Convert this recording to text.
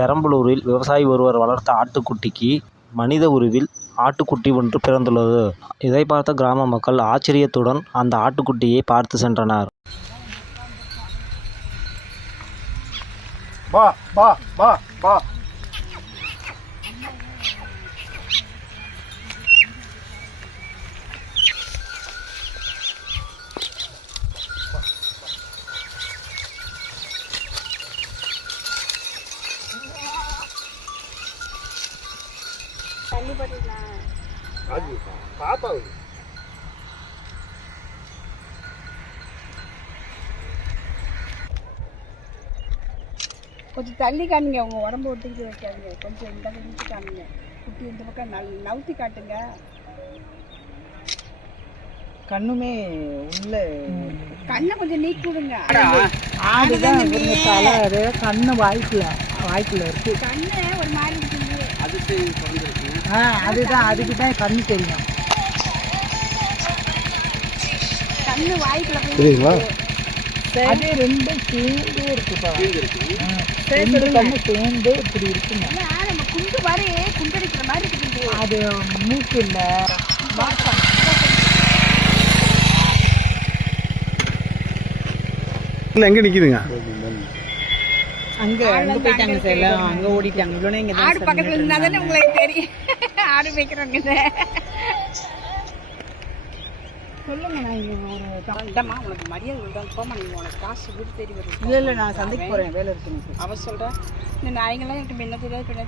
பெரம்பலூரில் விவசாயி ஒருவர் வளர்த்த ஆட்டுக்குட்டிக்கு மனித உருவில் ஆட்டுக்குட்டி ஒன்று பிறந்துள்ளது. இதை பார்த்த கிராம மக்கள் ஆச்சரியத்துடன் அந்த ஆட்டுக்குட்டியை பார்த்து சென்றனர். பா பா பா பா அது பாப்பா அது கொஞ்சம் தள்ளி காணுங்க உங்க உடம்பு ஒட்டிக்கிட்டு வைக்காதுங்க. கொஞ்சம் இந்த பக்கம் காணுங்க குட்டி இந்த பக்கம் நல் நவுத்தி காட்டுங்க. கண்ணுமே உள்ள கண்ணை கொஞ்சம் நீக்கி விடுங்க. ஆடுதான் அது கண்ணு வாய்க்குல வாய்க்குல இருக்கு. கண்ணு ஒரு மாதிரி இருக்குது ஆ அதுதான் அதுக்கு தான் கண்ணு தெரியும். கண்ணு வாய்க்குள்ள போய் தெரியுங்களா அது ரெண்டும் சேர்ந்தே இருக்குப்பா ஆ, ரெண்டு கண்ணு சேர்ந்தே இப்படி இருக்குங்க. ஆனா, நம்ம குண்டு மாதிரி குண்டடிக்கிற மாதிரி இருக்குது. அது மூக்கு இல்ல எங்கே நிற்கிதுங்க அங்க அங்க போயிட்டாங்க சார் அங்க ஓடிட்டாங்க. இவ்வளோ இங்க ஆடு பக்கத்துல இருந்தா தானே உங்களுக்கு தெரியும். ஆடு வைக்கிறவங்க சொல்லுங்க நான் இங்க ஒரு இந்தம்மா உனக்கு மரியாதை விடாது போமா நீங்க உனக்கு காசு வீடு தேடி வருது. இல்ல இல்ல நான் சந்தைக்கு போறேன். வேலை இருக்கு எனக்கு. அவ சொல்றா இந்த நாய்ங்கெல்லாம் எனக்கு முன்ன தெரியாது பின்ன